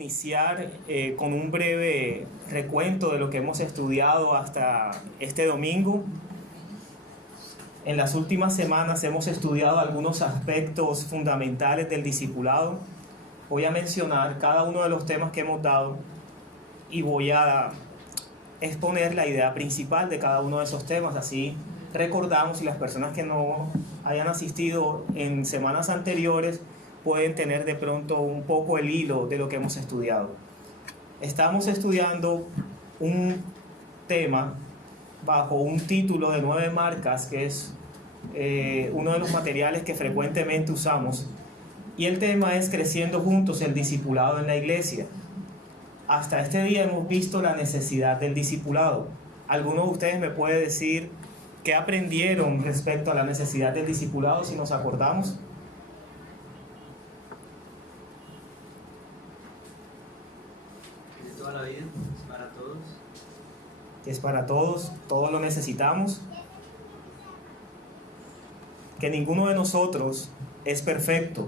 iniciar con un breve recuento de lo que hemos estudiado hasta este domingo. En las últimas semanas hemos estudiado algunos aspectos fundamentales del discipulado. Voy a mencionar cada uno de los temas que hemos dado y voy a exponer la idea principal de cada uno de esos temas. Así recordamos, y las personas que no hayan asistido en semanas anteriores pueden tener de pronto un poco el hilo de lo que hemos estudiado. Estamos estudiando un tema bajo un título de 9 marcas, que es uno de los materiales que frecuentemente usamos, y el tema es Creciendo Juntos, el discipulado en la iglesia. Hasta este día hemos visto la necesidad del discipulado. ¿Alguno de ustedes me puede decir qué aprendieron respecto a la necesidad del discipulado, si nos acordamos? De toda la vida, es para todos. Que es para todos, todos lo necesitamos. Que ninguno de nosotros es perfecto.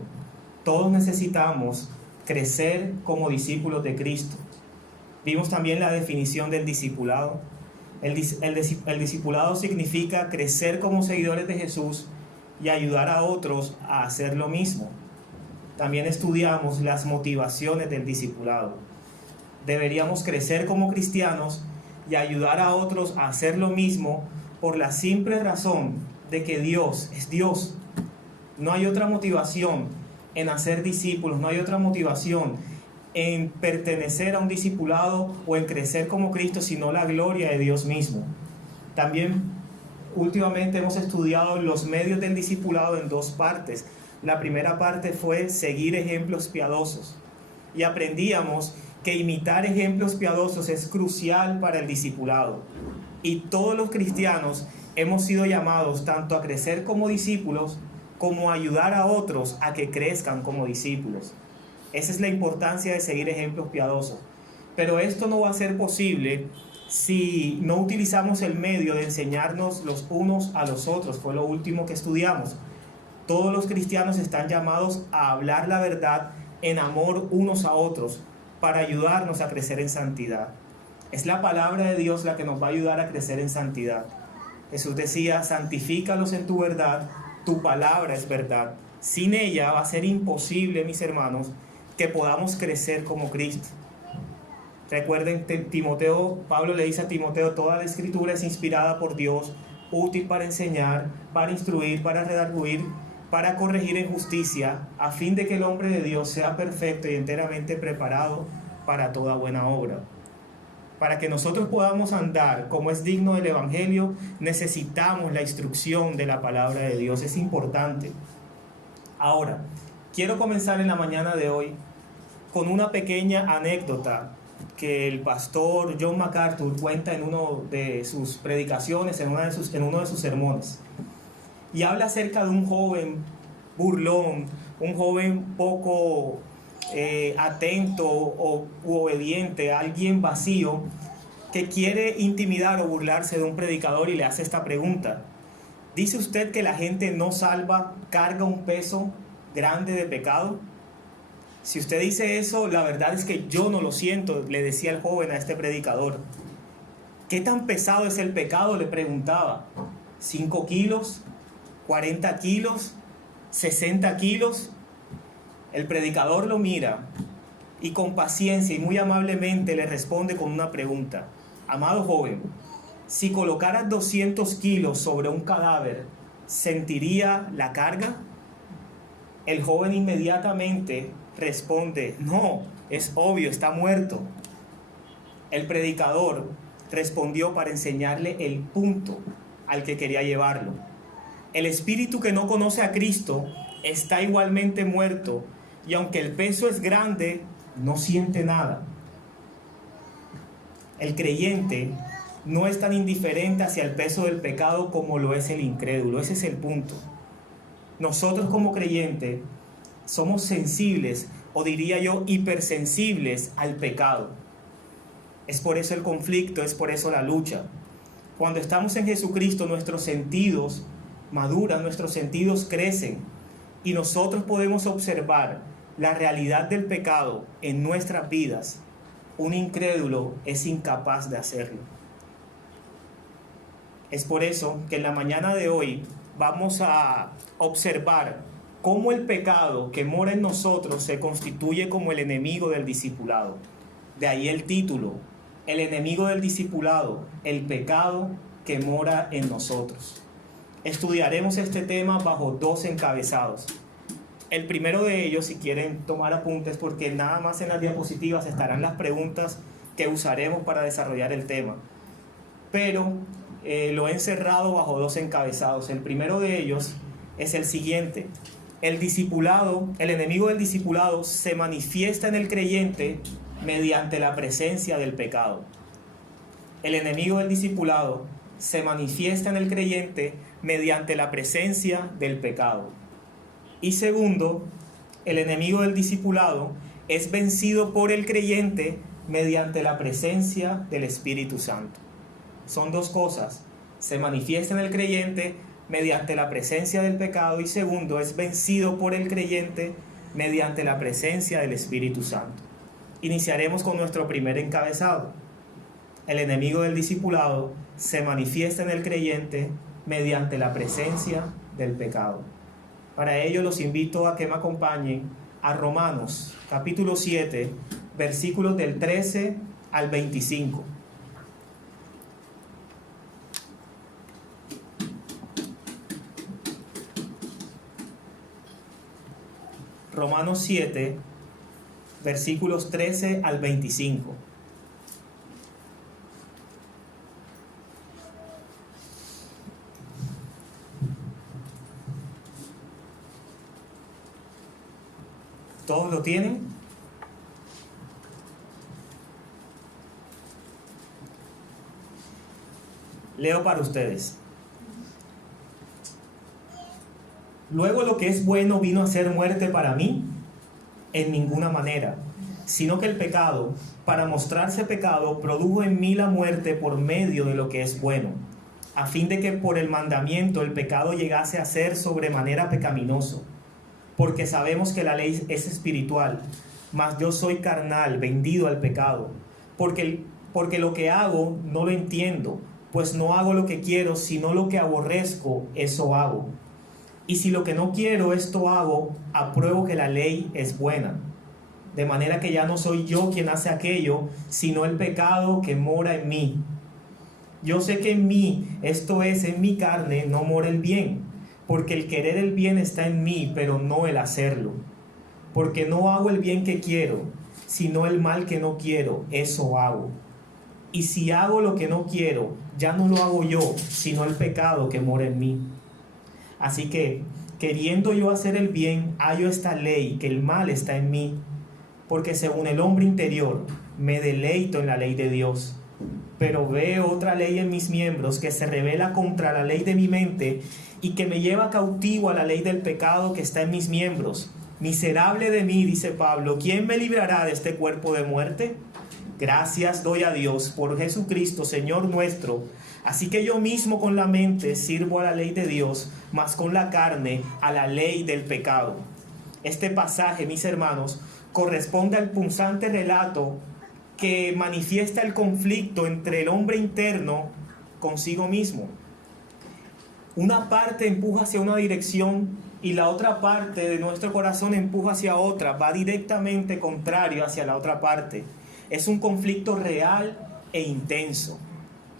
Todos necesitamos crecer como discípulos de Cristo. Vimos también la definición del discipulado. El discipulado significa crecer como seguidores de Jesús y ayudar a otros a hacer lo mismo. También estudiamos las motivaciones del discipulado. Deberíamos crecer como cristianos y ayudar a otros a hacer lo mismo por la simple razón de que Dios es Dios. No hay otra motivación en hacer discípulos, no hay otra motivación en pertenecer a un discipulado o en crecer como Cristo, sino la gloria de Dios mismo. También últimamente hemos estudiado los medios del discipulado en 2 partes. La primera parte fue seguir ejemplos piadosos, y aprendíamos que imitar ejemplos piadosos es crucial para el discipulado, y todos los cristianos hemos sido llamados tanto a crecer como discípulos como a ayudar a otros a que crezcan como discípulos. Esa es la importancia de seguir ejemplos piadosos. Pero esto no va a ser posible si no utilizamos el medio de enseñarnos los unos a los otros. Fue lo último que estudiamos. Todos los cristianos están llamados a hablar la verdad en amor unos a otros para ayudarnos a crecer en santidad. Es la palabra de Dios la que nos va a ayudar a crecer en santidad. Jesús decía: santifícalos en tu verdad, tu palabra es verdad. Sin ella va a ser imposible, mis hermanos, que podamos crecer como Cristo. Recuerden, Pablo le dice a Timoteo: toda la escritura es inspirada por Dios, útil para enseñar, para instruir, para redarguir, para corregir en justicia, a fin de que el hombre de Dios sea perfecto y enteramente preparado para toda buena obra. Para que nosotros podamos andar como es digno del Evangelio, necesitamos la instrucción de la palabra de Dios. Es importante. Ahora, quiero comenzar en la mañana de hoy con una pequeña anécdota que el pastor John MacArthur cuenta en una de sus predicaciones, en uno de sus sermones. Y habla acerca de un joven burlón, un joven poco atento u obediente, alguien vacío, que quiere intimidar o burlarse de un predicador y le hace esta pregunta: ¿dice usted que la gente no salva carga un peso grande de pecado? Si usted dice eso, la verdad es que yo no lo siento, le decía el joven a este predicador. ¿Qué tan pesado es el pecado?, le preguntaba. ¿5 kilos? ¿40 kilos? ¿60 kilos? El predicador lo mira y con paciencia y muy amablemente le responde con una pregunta: amado joven, si colocaras 200 kilos sobre un cadáver, ¿sentiría la carga? El joven inmediatamente responde: no, es obvio, está muerto. El predicador respondió para enseñarle el punto al que quería llevarlo. El espíritu que no conoce a Cristo está igualmente muerto, y aunque el peso es grande, no siente nada. El creyente no es tan indiferente hacia el peso del pecado como lo es el incrédulo. Ese es el punto. Nosotros como creyentes somos sensibles, o diría yo hipersensibles al pecado. Es por eso el conflicto, es por eso la lucha. Cuando estamos en Jesucristo, nuestros sentidos maduran, nuestros sentidos crecen, y nosotros podemos observar la realidad del pecado en nuestras vidas, un incrédulo es incapaz de hacerlo. Es por eso que en la mañana de hoy vamos a observar cómo el pecado que mora en nosotros se constituye como el enemigo del discipulado. De ahí el título, el enemigo del discipulado, el pecado que mora en nosotros. Estudiaremos este tema bajo dos encabezados. El primero de ellos, si quieren tomar apuntes, porque nada más en las diapositivas estarán las preguntas que usaremos para desarrollar el tema. Pero lo he encerrado bajo dos encabezados. El primero de ellos es el siguiente. El discipulado, el enemigo del discipulado se manifiesta en el creyente mediante la presencia del pecado. El enemigo del discipulado se manifiesta en el creyente mediante la presencia del pecado. Y segundo, el enemigo del discipulado es vencido por el creyente mediante la presencia del Espíritu Santo. Son dos cosas. Se manifiesta en el creyente mediante la presencia del pecado y segundo, es vencido por el creyente mediante la presencia del Espíritu Santo. Iniciaremos con nuestro primer encabezado. El enemigo del discipulado se manifiesta en el creyente mediante la presencia del pecado. Para ello los invito a que me acompañen a Romanos capítulo 7, versículos del 13 al 25. Romanos 7, versículos 13 al 25. ¿Todos lo tienen? Leo para ustedes. Luego lo que es bueno vino a ser muerte para mí, en ninguna manera, sino que el pecado, para mostrarse pecado, produjo en mí la muerte por medio de lo que es bueno, a fin de que por el mandamiento el pecado llegase a ser sobremanera pecaminoso. Porque sabemos que la ley es espiritual, mas yo soy carnal, vendido al pecado. Porque lo que hago no lo entiendo, pues no hago lo que quiero, sino lo que aborrezco, eso hago. Y si lo que no quiero, esto hago, apruebo que la ley es buena. De manera que ya no soy yo quien hace aquello, sino el pecado que mora en mí. Yo sé que en mí, esto es, en mi carne, no mora el bien. Porque el querer el bien está en mí, pero no el hacerlo. Porque no hago el bien que quiero, sino el mal que no quiero, eso hago. Y si hago lo que no quiero, ya no lo hago yo, sino el pecado que mora en mí. Así que, queriendo yo hacer el bien, hallo esta ley, que el mal está en mí. Porque según el hombre interior, me deleito en la ley de Dios. Pero veo otra ley en mis miembros que se rebela contra la ley de mi mente y que me lleva cautivo a la ley del pecado que está en mis miembros. Miserable de mí, dice Pablo, ¿quién me librará de este cuerpo de muerte? Gracias doy a Dios por Jesucristo, Señor nuestro. Así que yo mismo con la mente sirvo a la ley de Dios, mas con la carne a la ley del pecado. Este pasaje, mis hermanos, corresponde al punzante relato que manifiesta el conflicto entre el hombre interno consigo mismo. Una parte empuja hacia una dirección y la otra parte de nuestro corazón empuja hacia otra, va directamente contrario hacia la otra parte. Es un conflicto real e intenso.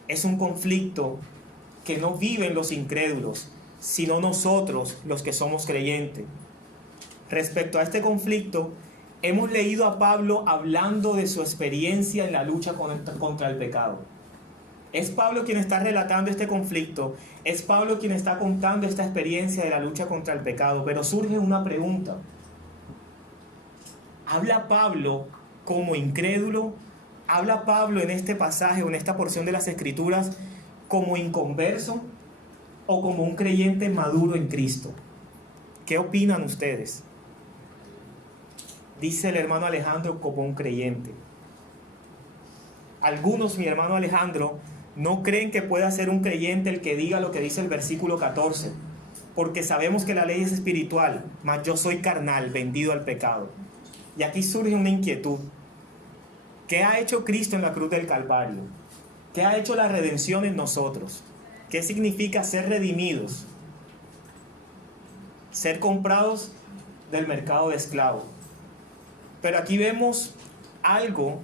Es un conflicto que no viven los incrédulos, sino nosotros los que somos creyentes. Respecto a este conflicto, hemos leído a Pablo hablando de su experiencia en la lucha contra el pecado. Es Pablo quien está relatando este conflicto, es Pablo quien está contando esta experiencia de la lucha contra el pecado, pero surge una pregunta. ¿Habla Pablo como incrédulo? ¿Habla Pablo en este pasaje o en esta porción de las Escrituras como inconverso o como un creyente maduro en Cristo? ¿Qué opinan ustedes? Dice el hermano Alejandro como un creyente. Algunos, mi hermano Alejandro, no creen que pueda ser un creyente el que diga lo que dice el versículo 14. porque sabemos que la ley es espiritual, mas yo soy carnal, vendido al pecado. Y aquí surge una inquietud. ¿Qué ha hecho Cristo en la cruz del Calvario? ¿Qué ha hecho la redención en nosotros? ¿Qué significa ser redimidos? Ser comprados del mercado de esclavos. Pero aquí vemos algo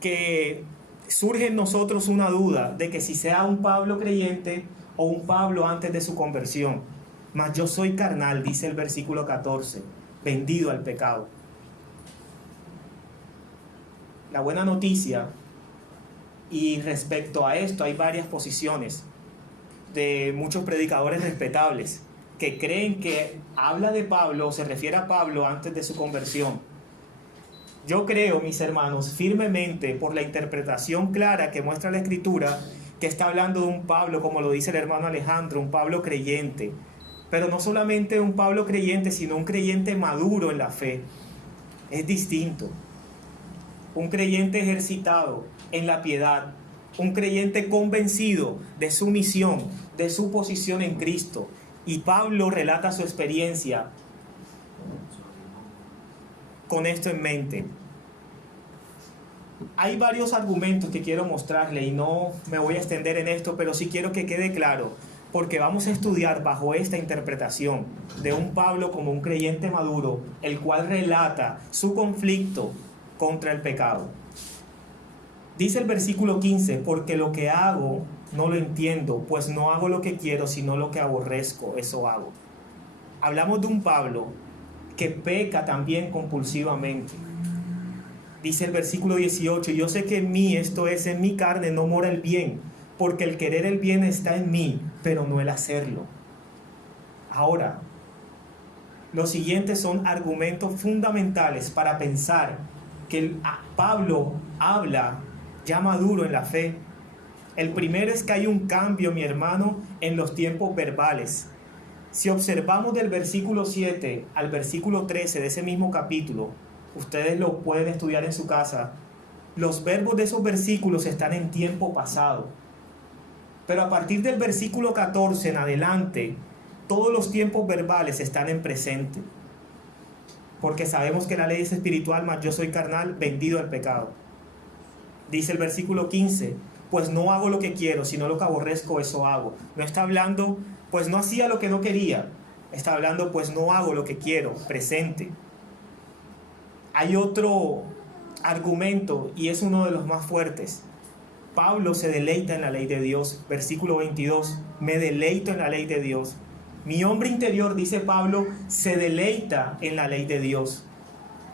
que surge en nosotros una duda de que si sea un Pablo creyente o un Pablo antes de su conversión. Mas yo soy carnal, dice el versículo 14, vendido al pecado. La buena noticia, y respecto a esto hay varias posiciones de muchos predicadores respetables que creen que habla de Pablo o se refiere a Pablo antes de su conversión. Yo creo, mis hermanos, firmemente por la interpretación clara que muestra la Escritura, que está hablando de un Pablo, como lo dice el hermano Alejandro, un Pablo creyente. Pero no solamente un Pablo creyente, sino un creyente maduro en la fe. Es distinto. Un creyente ejercitado en la piedad. Un creyente convencido de su misión, de su posición en Cristo. Y Pablo relata su experiencia con esto en mente. Hay varios argumentos que quiero mostrarle y no me voy a extender en esto, pero sí quiero que quede claro, porque vamos a estudiar bajo esta interpretación de un Pablo como un creyente maduro, el cual relata su conflicto contra el pecado. Dice el versículo 15, porque lo que hago no lo entiendo, pues no hago lo que quiero, sino lo que aborrezco, eso hago. Hablamos de un Pablo que peca también compulsivamente. Dice el versículo 18, yo sé que en mí, esto es, en mi carne, no mora el bien, porque el querer el bien está en mí, pero no el hacerlo. Ahora, los siguientes son argumentos fundamentales para pensar que Pablo habla ya maduro en la fe. El primero es que hay un cambio, mi hermano, en los tiempos verbales. Si observamos del versículo 7 al versículo 13 de ese mismo capítulo, ustedes lo pueden estudiar en su casa, los verbos de esos versículos están en tiempo pasado. Pero a partir del versículo 14 en adelante, todos los tiempos verbales están en presente. Porque sabemos que la ley es espiritual, mas yo soy carnal, vendido al pecado. Dice el versículo 15, pues no hago lo que quiero, sino lo que aborrezco, eso hago. No está hablando, pues no hacía lo que no quería. Está hablando, pues no hago lo que quiero, presente. Hay otro argumento, y es uno de los más fuertes. Pablo se deleita en la ley de Dios. Versículo 22, me deleito en la ley de Dios. Mi hombre interior, dice Pablo, se deleita en la ley de Dios.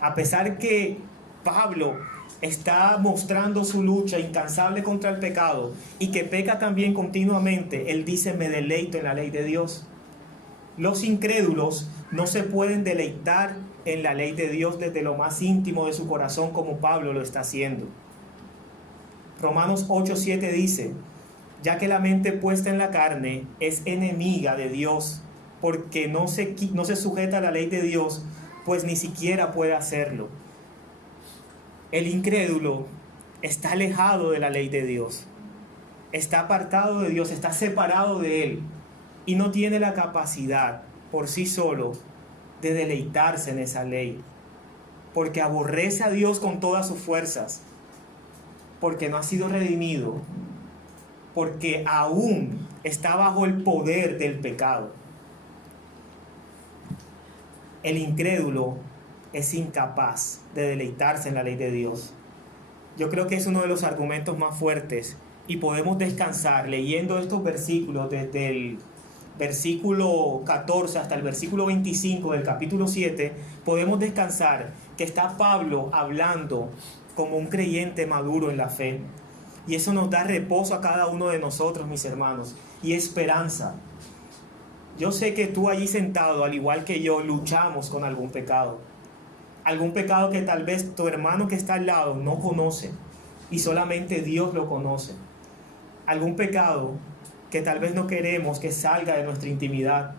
A pesar que Pablo está mostrando su lucha incansable contra el pecado y que peca también continuamente, él dice, me deleito en la ley de Dios. Los incrédulos no se pueden deleitar en la ley de Dios desde lo más íntimo de su corazón como Pablo lo está haciendo. Romanos 8:7 dice, ya que la mente puesta en la carne es enemiga de Dios, porque no se sujeta a la ley de Dios, pues ni siquiera puede hacerlo. El incrédulo está alejado de la ley de Dios, está apartado de Dios, está separado de Él y no tiene la capacidad por sí solo de deleitarse en esa ley, porque aborrece a Dios con todas sus fuerzas, porque no ha sido redimido, porque aún está bajo el poder del pecado. El incrédulo es incapaz de deleitarse en la ley de Dios. Yo creo que es uno de los argumentos más fuertes y podemos descansar leyendo estos versículos desde el versículo 14 hasta el versículo 25 del capítulo 7. Podemos descansar que está Pablo hablando como un creyente maduro en la fe. Y eso nos da reposo a cada uno de nosotros, mis hermanos, y esperanza. Yo sé que tú allí sentado, al igual que yo, luchamos con algún pecado. Algún pecado que tal vez tu hermano que está al lado no conoce y solamente Dios lo conoce. Algún pecado que tal vez no queremos que salga de nuestra intimidad.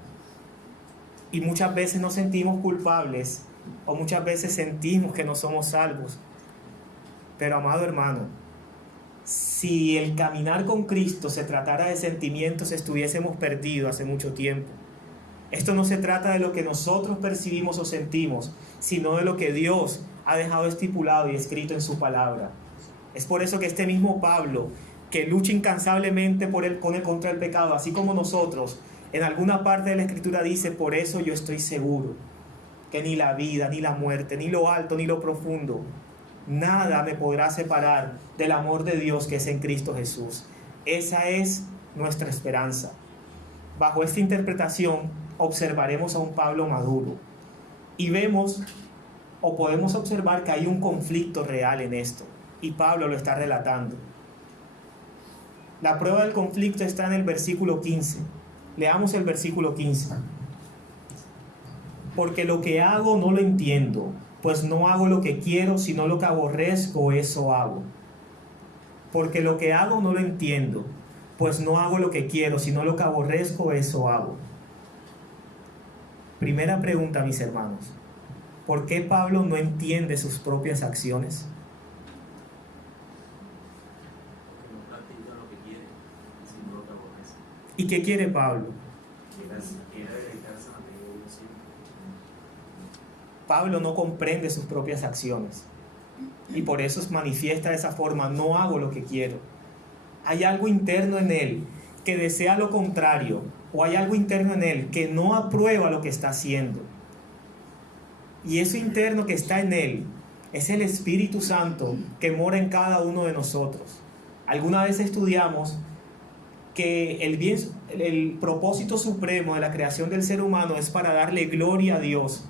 Y muchas veces nos sentimos culpables o muchas veces sentimos que no somos salvos. Pero amado hermano, si el caminar con Cristo se tratara de sentimientos, estuviésemos perdidos hace mucho tiempo. Esto no se trata de lo que nosotros percibimos o sentimos, sino de lo que Dios ha dejado estipulado y escrito en su palabra. Es por eso que este mismo Pablo, que lucha incansablemente contra el pecado, así como nosotros, en alguna parte de la Escritura dice: por eso yo estoy seguro que ni la vida, ni la muerte, ni lo alto, ni lo profundo, nada me podrá separar del amor de Dios que es en Cristo Jesús. Esa es nuestra esperanza. Bajo esta interpretación observaremos a un Pablo maduro y vemos o podemos observar que hay un conflicto real en esto, y Pablo lo está relatando. La prueba del conflicto está en el versículo 15. Leamos el versículo 15. Porque lo que hago no lo entiendo, pues no hago lo que quiero, sino lo que aborrezco, eso hago. Porque lo que hago no lo entiendo, pues no hago lo que quiero, sino lo que aborrezco, eso hago. Primera pregunta, mis hermanos: ¿por qué Pablo no entiende sus propias acciones? No practica lo que quiere, sino lo que aborrece. ¿Y qué quiere Pablo? Quiere deleitarse en la ley de Dios siempre. Pablo no comprende sus propias acciones y por eso se manifiesta de esa forma: no hago lo que quiero. Hay algo interno en él que desea lo contrario, o hay algo interno en él que no aprueba lo que está haciendo. Y eso interno que está en él es el Espíritu Santo que mora en cada uno de nosotros. Alguna vez estudiamos que el propósito supremo de la creación del ser humano es para darle gloria a Dios.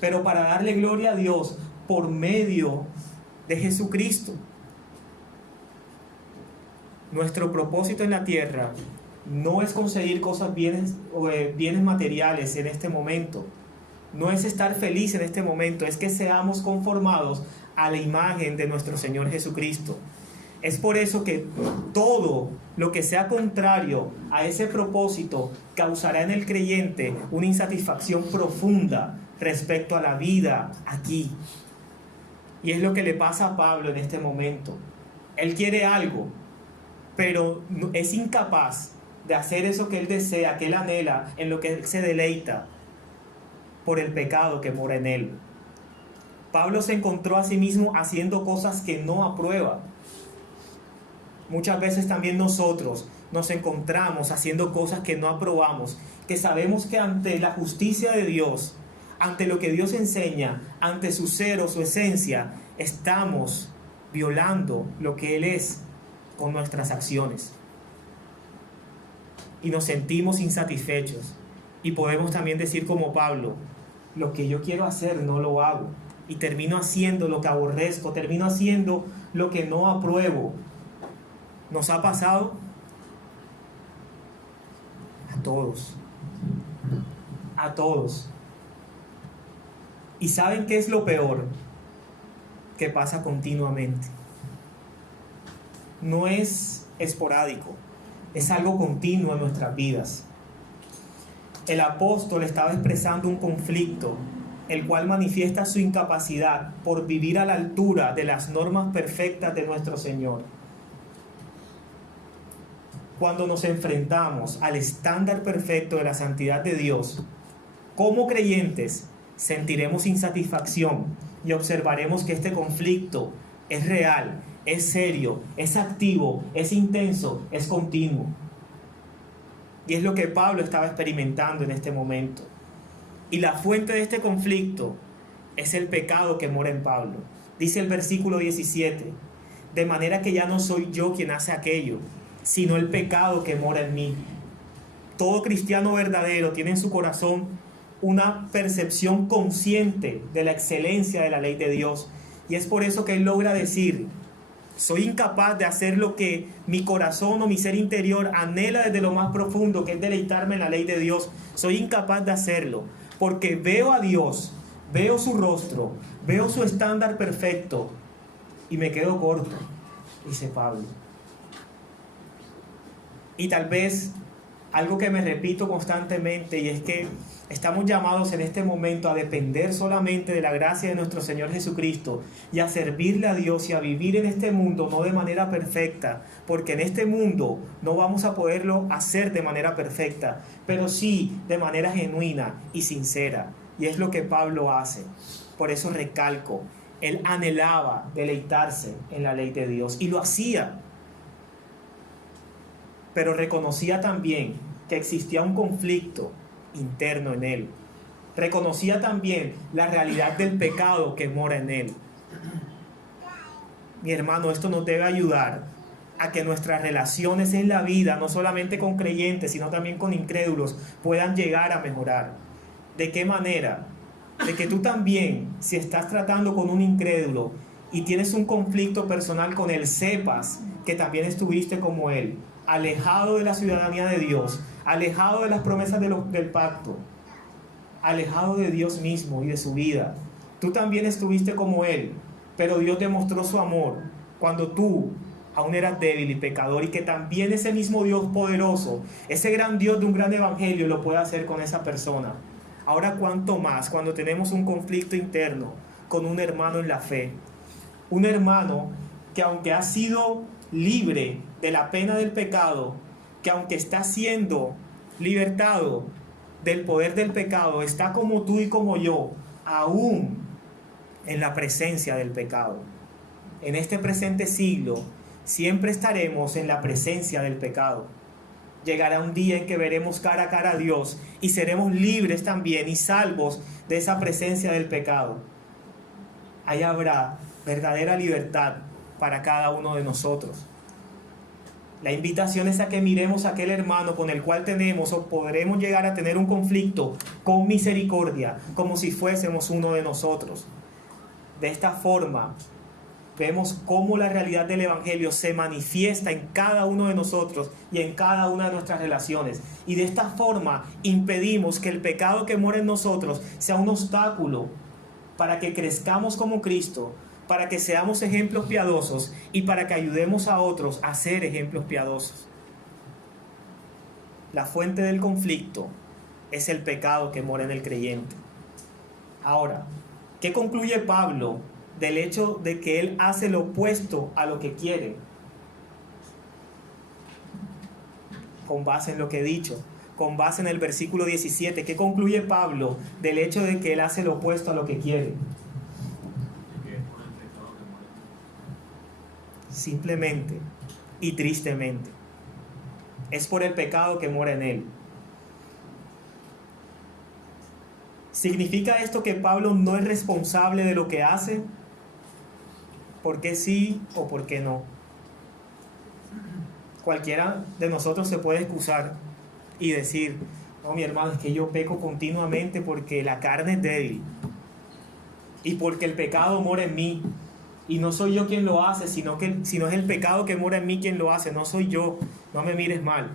Pero para darle gloria a Dios por medio de Jesucristo. Nuestro propósito en la tierra no es conseguir bienes materiales en este momento. No es estar feliz en este momento, es que seamos conformados a la imagen de nuestro Señor Jesucristo. Es por eso que todo lo que sea contrario a ese propósito causará en el creyente una insatisfacción profunda respecto a la vida aquí. Y es lo que le pasa a Pablo en este momento. Él quiere algo, pero es incapaz de hacer eso que él desea, que él anhela, en lo que él se deleita, por el pecado que mora en él. Pablo se encontró a sí mismo haciendo cosas que no aprueba. Muchas veces también nosotros nos encontramos haciendo cosas que no aprobamos, que sabemos que ante la justicia de Dios, ante lo que Dios enseña, ante su ser o su esencia, estamos violando lo que Él es con nuestras acciones. Y nos sentimos insatisfechos. Y podemos también decir como Pablo: lo que yo quiero hacer no lo hago. Y termino haciendo lo que aborrezco, termino haciendo lo que no apruebo. ¿Nos ha pasado? A todos. A todos. ¿Y saben qué es lo peor? Que pasa continuamente. No es esporádico, es algo continuo en nuestras vidas. El apóstol estaba expresando un conflicto, el cual manifiesta su incapacidad por vivir a la altura de las normas perfectas de nuestro Señor. Cuando nos enfrentamos al estándar perfecto de la santidad de Dios, como creyentes, sentiremos insatisfacción y observaremos que este conflicto es real, es serio, es activo, es intenso, es continuo. Y es lo que Pablo estaba experimentando en este momento. Y la fuente de este conflicto es el pecado que mora en Pablo. Dice el versículo 17: de manera que ya no soy yo quien hace aquello, sino el pecado que mora en mí. Todo cristiano verdadero tiene en su corazón una percepción consciente de la excelencia de la ley de Dios. Y es por eso que él logra decir: soy incapaz de hacer lo que mi corazón o mi ser interior anhela desde lo más profundo, que es deleitarme en la ley de Dios. Soy incapaz de hacerlo, porque veo a Dios, veo su rostro, veo su estándar perfecto y me quedo corto, dice Pablo. Y tal vez algo que me repito constantemente, y es que estamos llamados en este momento a depender solamente de la gracia de nuestro Señor Jesucristo y a servirle a Dios y a vivir en este mundo no de manera perfecta, porque en este mundo no vamos a poderlo hacer de manera perfecta, pero sí de manera genuina y sincera. Y es lo que Pablo hace. Por eso recalco, él anhelaba deleitarse en la ley de Dios y lo hacía. Pero reconocía también que existía un conflicto interno en él. Reconocía también la realidad del pecado que mora en él. Mi hermano, esto nos debe ayudar a que nuestras relaciones en la vida, no solamente con creyentes, sino también con incrédulos, puedan llegar a mejorar. ¿De qué manera? De que tú también, si estás tratando con un incrédulo y tienes un conflicto personal con él, sepas que también estuviste como él, alejado de la ciudadanía de Dios, alejado de las promesas del pacto, alejado de Dios mismo y de su vida. Tú también estuviste como él, pero Dios demostró su amor cuando tú aún eras débil y pecador, y que también ese mismo Dios poderoso, ese gran Dios de un gran evangelio, lo puede hacer con esa persona. Ahora, cuánto más cuando tenemos un conflicto interno con un hermano en la fe, un hermano que aunque ha sido libre de la pena del pecado, que aunque está siendo libertado del poder del pecado, está como tú y como yo, aún en la presencia del pecado. En este presente siglo, siempre estaremos en la presencia del pecado. Llegará un día en que veremos cara a cara a Dios y seremos libres también y salvos de esa presencia del pecado. Ahí habrá verdadera libertad para cada uno de nosotros. La invitación es a que miremos a aquel hermano con el cual tenemos o podremos llegar a tener un conflicto con misericordia, como si fuésemos uno de nosotros. De esta forma, vemos cómo la realidad del Evangelio se manifiesta en cada uno de nosotros y en cada una de nuestras relaciones. Y de esta forma impedimos que el pecado que mora en nosotros sea un obstáculo para que crezcamos como Cristo, para que seamos ejemplos piadosos y para que ayudemos a otros a ser ejemplos piadosos. La fuente del conflicto es el pecado que mora en el creyente. Ahora, ¿qué concluye Pablo del hecho de que él hace lo opuesto a lo que quiere? Con base en lo que he dicho, con base en el versículo 17, ¿qué concluye Pablo del hecho de que él hace lo opuesto a lo que quiere? Simplemente y tristemente, es por el pecado que mora en él. ¿Significa esto que Pablo no es responsable de lo que hace? ¿Por qué sí o por qué no? Cualquiera de nosotros se puede excusar y decir: no, mi hermano, es que yo peco continuamente porque la carne es débil y porque el pecado mora en mí. Y no soy yo quien lo hace, sino es el pecado que mora en mí quien lo hace, no soy yo, no me mires mal.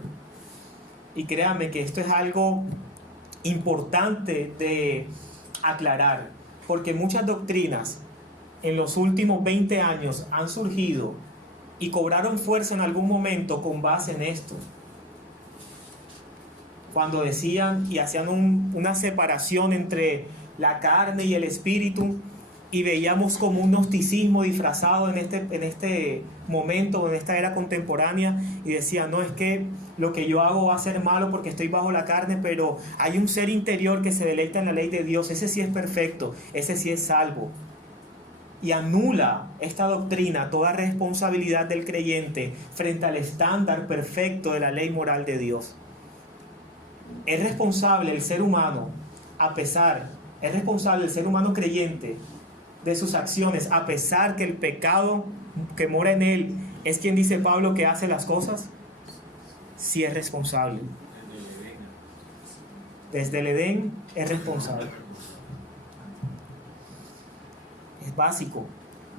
Y créanme que esto es algo importante de aclarar, porque muchas doctrinas en los últimos 20 años han surgido y cobraron fuerza en algún momento con base en esto. Cuando decían y hacían una separación entre la carne y el espíritu, y veíamos como un gnosticismo disfrazado en este momento, en esta era contemporánea, y decía: no, es que lo que yo hago va a ser malo porque estoy bajo la carne, pero hay un ser interior que se deleita en la ley de Dios, ese sí es perfecto, ese sí es salvo. Y anula esta doctrina toda responsabilidad del creyente frente al estándar perfecto de la ley moral de Dios. Es responsable el ser humano, es responsable el ser humano creyente de sus acciones, a pesar que el pecado que mora en él es quien dice Pablo que hace las cosas. Sí es responsable. Desde el Edén es responsable. Es básico.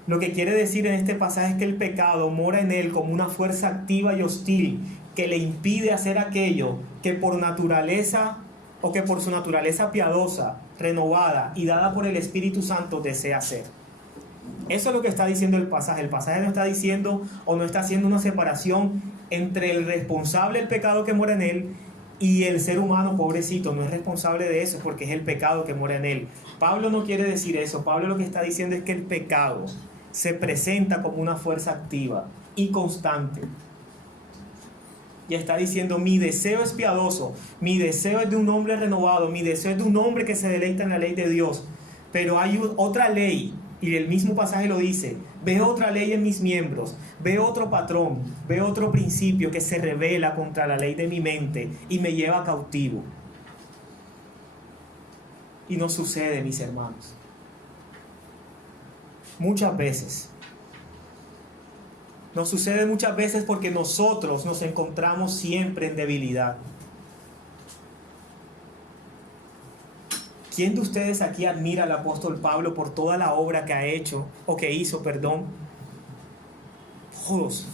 Lo que quiere decir en este pasaje es que el pecado mora en él como una fuerza activa y hostil que le impide hacer aquello que por naturaleza o que por su naturaleza piadosa, renovada y dada por el Espíritu Santo desea hacer. Eso es lo que está diciendo el pasaje. El pasaje no está diciendo o no está haciendo una separación entre el responsable del pecado que mora en él Y el ser humano, pobrecito, no es responsable de eso porque es el pecado que mora en él. Pablo no quiere decir eso. Pablo lo que está diciendo es que el pecado se presenta como una fuerza activa y constante. Y está diciendo, mi deseo es piadoso, mi deseo es de un hombre renovado, mi deseo es de un hombre que se deleita en la ley de Dios. Pero hay otra ley, y el mismo pasaje lo dice, veo otra ley en mis miembros, veo otro patrón, veo otro principio que se revela contra la ley de mi mente y me lleva cautivo. Y no sucede, mis hermanos. Muchas veces. Nos sucede muchas veces porque nosotros nos encontramos siempre en debilidad. ¿Quién de ustedes aquí admira al apóstol Pablo por toda la obra que ha hecho, o que hizo, perdón? Todos.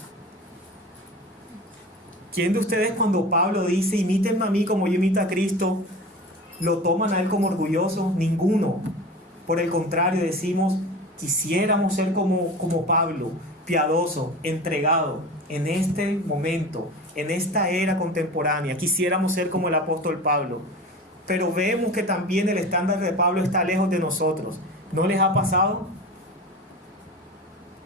¿Quién de ustedes cuando Pablo dice, imítenme a mí como yo imito a Cristo, lo toman a él como orgulloso? Ninguno. Por el contrario, decimos, quisiéramos ser como Pablo, piadoso, entregado. En este momento, en esta era contemporánea, quisiéramos ser como el apóstol Pablo. Pero vemos que también el estándar de Pablo está lejos de nosotros. ¿No les ha pasado?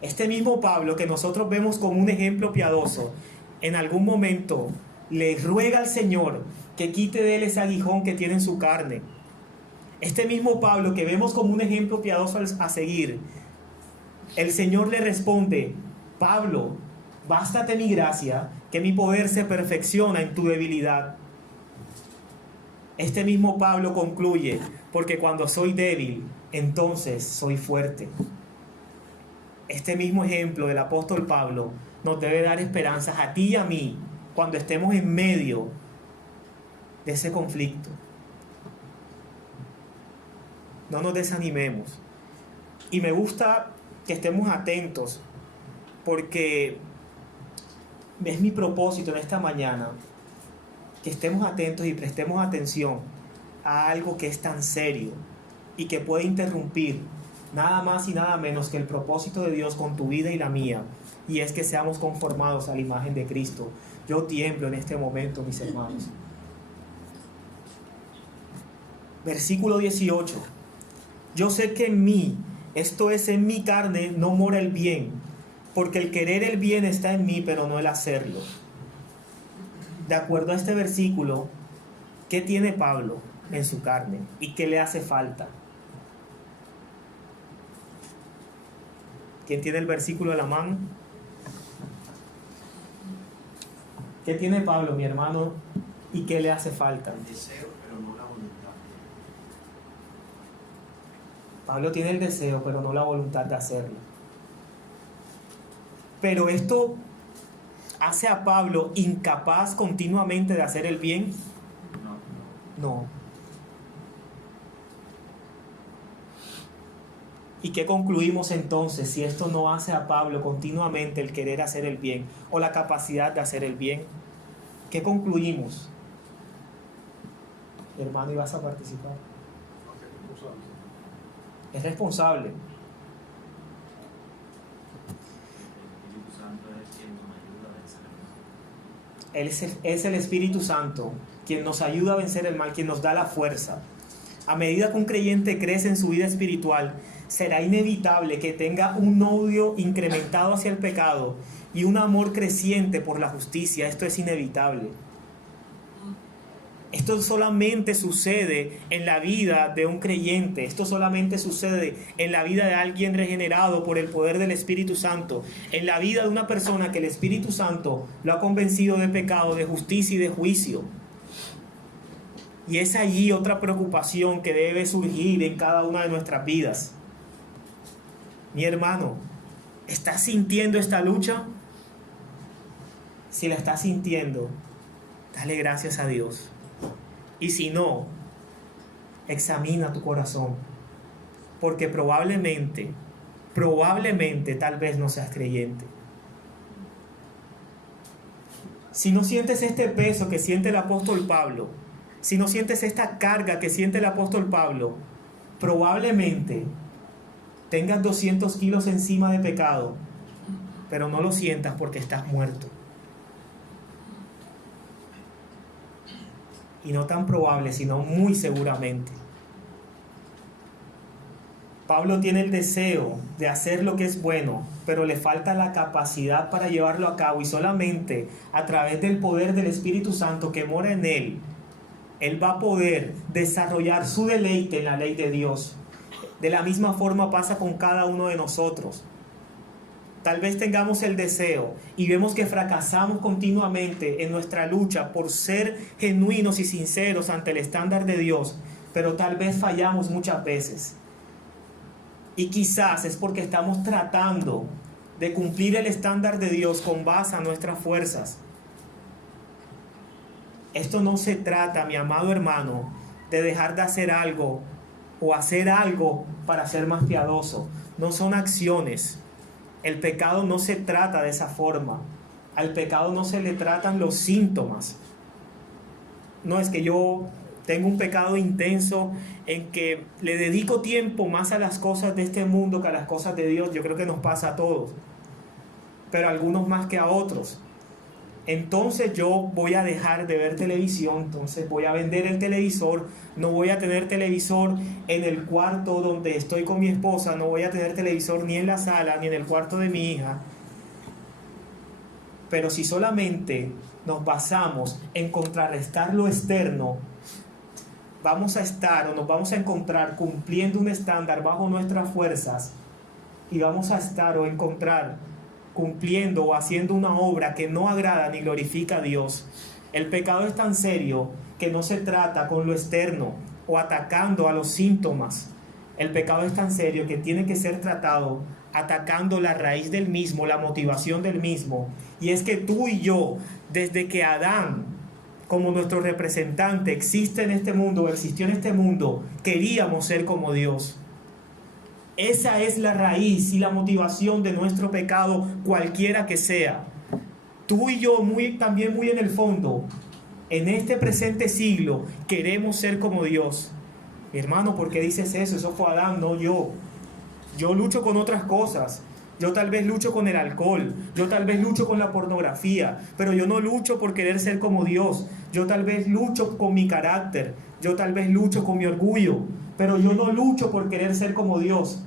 Este mismo Pablo que nosotros vemos como un ejemplo piadoso, en algún momento le ruega al Señor que quite de él ese aguijón que tiene en su carne. Este mismo Pablo que vemos como un ejemplo piadoso a seguir, el Señor le responde, Pablo, bástate mi gracia, que mi poder se perfecciona en tu debilidad. Este mismo Pablo concluye, porque cuando soy débil, entonces soy fuerte. Este mismo ejemplo del apóstol Pablo nos debe dar esperanzas a ti y a mí cuando estemos en medio de ese conflicto. No nos desanimemos. Y me gusta que estemos atentos, porque es mi propósito en esta mañana que estemos atentos y prestemos atención a algo que es tan serio y que puede interrumpir nada más y nada menos que el propósito de Dios con tu vida y la mía, y es que seamos conformados a la imagen de Cristo. Yo tiemblo en este momento, mis hermanos. Versículo 18. Yo sé que en mí, esto es en mi carne, no mora el bien, porque el querer el bien está en mí, pero no el hacerlo. De acuerdo a este versículo, ¿qué tiene Pablo en su carne y qué le hace falta? ¿Quién tiene el versículo a la mano? ¿Qué tiene Pablo, mi hermano, y qué le hace falta? El deseo, pero no la voluntad. Pablo tiene el deseo, pero no la voluntad de hacerlo. Pero esto hace a Pablo incapaz continuamente de hacer el bien. No. ¿Y qué concluimos entonces si esto no hace a Pablo continuamente el querer hacer el bien o la capacidad de hacer el bien? ¿Qué concluimos? Hermano, ¿y vas a participar? Es responsable. Es el Espíritu Santo quien nos ayuda a vencer el mal, quien nos da la fuerza. A medida que un creyente crece en su vida espiritual, será inevitable que tenga un odio incrementado hacia el pecado y un amor creciente por la justicia. Esto es inevitable. Esto solamente sucede en la vida de un creyente. Esto solamente sucede en la vida de alguien regenerado por el poder del Espíritu Santo. En la vida de una persona que el Espíritu Santo lo ha convencido de pecado, de justicia y de juicio. Y es allí otra preocupación que debe surgir en cada una de nuestras vidas. Mi hermano, ¿estás sintiendo esta lucha? Si la estás sintiendo, dale gracias a Dios. Y si no, examina tu corazón, porque probablemente, tal vez no seas creyente. Si no sientes este peso que siente el apóstol Pablo, si no sientes esta carga que siente el apóstol Pablo, probablemente tengas 200 kilos encima de pecado, pero no lo sientas porque estás muerto. y no tan probable, sino muy seguramente. Pablo tiene el deseo de hacer lo que es bueno, pero le falta la capacidad para llevarlo a cabo, y solamente a través del poder del Espíritu Santo que mora en él va a poder desarrollar su deleite en la ley de Dios. De la misma forma pasa con cada uno de nosotros. Tal vez tengamos el deseo y vemos que fracasamos continuamente en nuestra lucha por ser genuinos y sinceros ante el estándar de Dios, pero tal vez fallamos muchas veces. Y quizás es porque estamos tratando de cumplir el estándar de Dios con base a nuestras fuerzas. Esto no se trata, mi amado hermano, de dejar de hacer algo o hacer algo para ser más piadoso. No son acciones. El pecado no se trata de esa forma. Al pecado no se le tratan los síntomas. No es que yo tengo un pecado intenso en que le dedico tiempo más a las cosas de este mundo que a las cosas de Dios. Yo creo que nos pasa a todos, pero a algunos más que a otros. Entonces yo voy a dejar de ver televisión, entonces voy a vender el televisor, no voy a tener televisor en el cuarto donde estoy con mi esposa, no voy a tener televisor ni en la sala ni en el cuarto de mi hija. Pero si solamente nos basamos en contrarrestar lo externo, vamos a estar o nos vamos a encontrar cumpliendo un estándar bajo nuestras fuerzas, y vamos a estar o encontrar cumpliendo o haciendo una obra que no agrada ni glorifica a Dios. El pecado es tan serio que no se trata con lo externo o atacando a los síntomas. El pecado es tan serio que tiene que ser tratado atacando la raíz del mismo, la motivación del mismo. Y es que tú y yo, desde que Adán, como nuestro representante, existe en este mundo, o existió en este mundo, queríamos ser como Dios. Esa es la raíz y la motivación de nuestro pecado, cualquiera que sea. Tú y yo, también muy en el fondo, en este presente siglo, queremos ser como Dios. Mi hermano, ¿por qué dices eso? Eso fue Adán, no yo. Yo lucho con otras cosas. Yo tal vez lucho con el alcohol, yo tal vez lucho con la pornografía, pero yo no lucho por querer ser como Dios. Yo tal vez lucho con mi carácter, yo tal vez lucho con mi orgullo, pero yo no lucho por querer ser como Dios.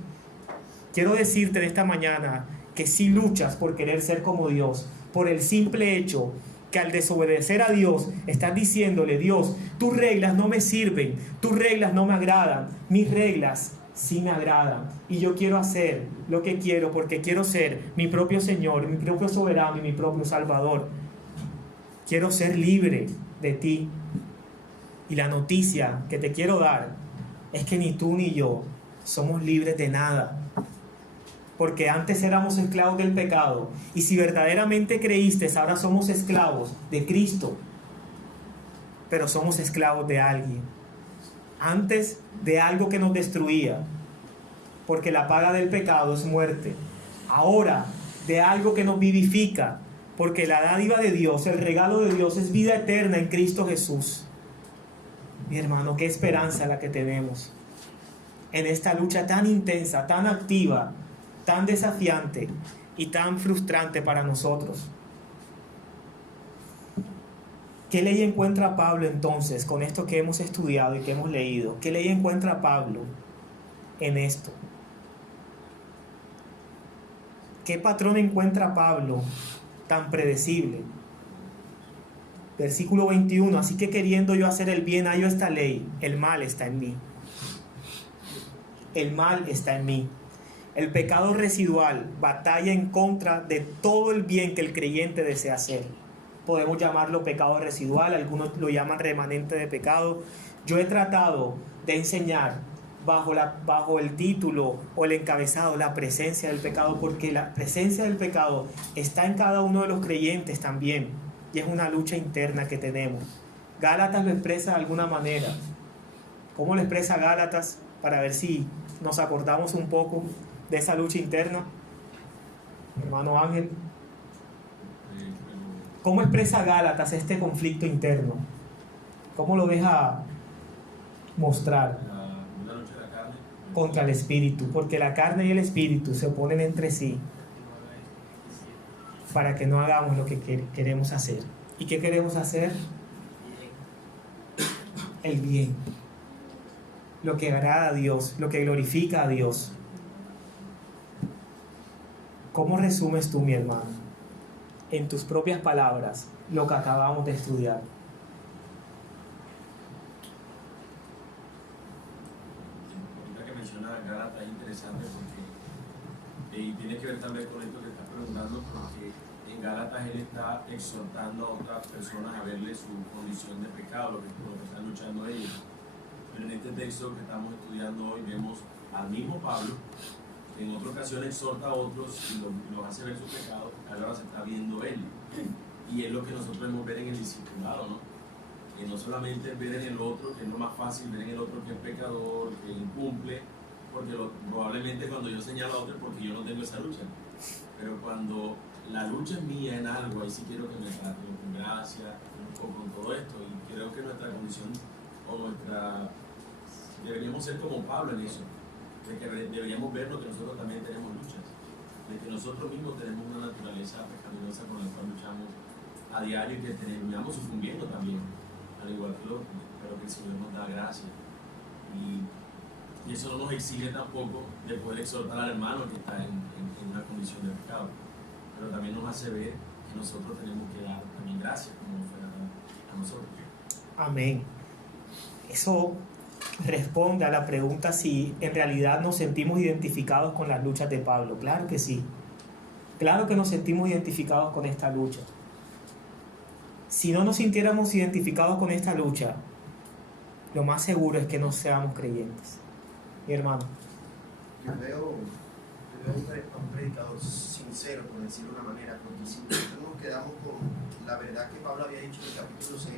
Quiero decirte en esta mañana que sí luchas por querer ser como Dios, por el simple hecho que al desobedecer a Dios estás diciéndole: Dios, tus reglas no me sirven, tus reglas no me agradan, mis reglas sí me agradan, y yo quiero hacer lo que quiero porque quiero ser mi propio Señor, mi propio soberano y mi propio Salvador. Quiero ser libre de ti. Y la noticia que te quiero dar es que ni tú ni yo somos libres de nada, porque antes éramos esclavos del pecado, y si verdaderamente creíste, ahora somos esclavos de Cristo, pero somos esclavos de alguien. Antes de algo que nos destruía, porque la paga del pecado es muerte. Ahora de algo que nos vivifica, porque la dádiva de Dios, el regalo de Dios es vida eterna en Cristo Jesús. Mi hermano, qué esperanza la que tenemos en esta lucha tan intensa, tan activa, tan desafiante y tan frustrante para nosotros. ¿Qué ley encuentra Pablo entonces con esto que hemos estudiado y que hemos leído? ¿Qué ley encuentra Pablo en esto? ¿Qué patrón encuentra Pablo tan predecible? Versículo 21: así que queriendo yo hacer el bien, hallo esta ley: el mal está en mí. El mal está en mí. El pecado residual batalla en contra de todo el bien que el creyente desea hacer. Podemos llamarlo pecado residual, algunos lo llaman remanente de pecado. Yo he tratado de enseñar bajo el título o el encabezado la presencia del pecado, porque la presencia del pecado está en cada uno de los creyentes también, y es una lucha interna que tenemos. Gálatas lo expresa de alguna manera. ¿Cómo lo expresa Gálatas? Para ver si nos acordamos un poco de esa lucha interna. Hermano Ángel, ¿cómo expresa Gálatas este conflicto interno? ¿Cómo lo deja mostrar? Una lucha de la carne Contra el espíritu, porque la carne y el espíritu se oponen entre sí para que no hagamos lo que queremos hacer. ¿Y qué queremos hacer? el bien, lo que agrada a Dios, lo que glorifica a Dios. ¿Cómo resumes tú, mi hermano, en tus propias palabras, lo que acabamos de estudiar? Ahorita que menciona Gálatas es interesante porque y tiene que ver también con esto que estás preguntando, porque en Gálatas él está exhortando a otras personas a verle su condición de pecado, lo que están luchando ellos. Pero en este texto que estamos estudiando hoy vemos al mismo Pablo, que en otra ocasión exhorta a otros y los hace ver su pecado, ahora se está viendo él. Y es lo que nosotros debemos ver en el discipulado, ¿no? Que no solamente es ver en el otro, que es lo más fácil, ver en el otro que es pecador, que incumple, porque probablemente cuando yo señalo a otro es porque yo no tengo esa lucha. Pero cuando la lucha es mía en algo, ahí sí quiero que me traten con gracia, con todo esto. Y creo que nuestra condición deberíamos ser como Pablo en eso, de que deberíamos verlo que nosotros también tenemos luchas, de que nosotros mismos tenemos una naturaleza pecaminosa con la cual luchamos a diario y que terminamos sucumbiendo también, al igual que pero que el Señor nos da gracia. Y eso no nos exige tampoco de poder exhortar al hermano que está en una condición de pecado, pero también nos hace ver que nosotros tenemos que dar también gracia como nos fue a nosotros. Amén. Eso responde a la pregunta si en realidad nos sentimos identificados con las luchas de Pablo. Claro que sí. Claro que nos sentimos identificados con esta lucha. Si no nos sintiéramos identificados con esta lucha, lo más seguro es que no seamos creyentes. Mi hermano. Yo veo un predicador sincero, por decirlo de una manera, porque si nosotros nos quedamos con la verdad que Pablo había dicho en el capítulo 6,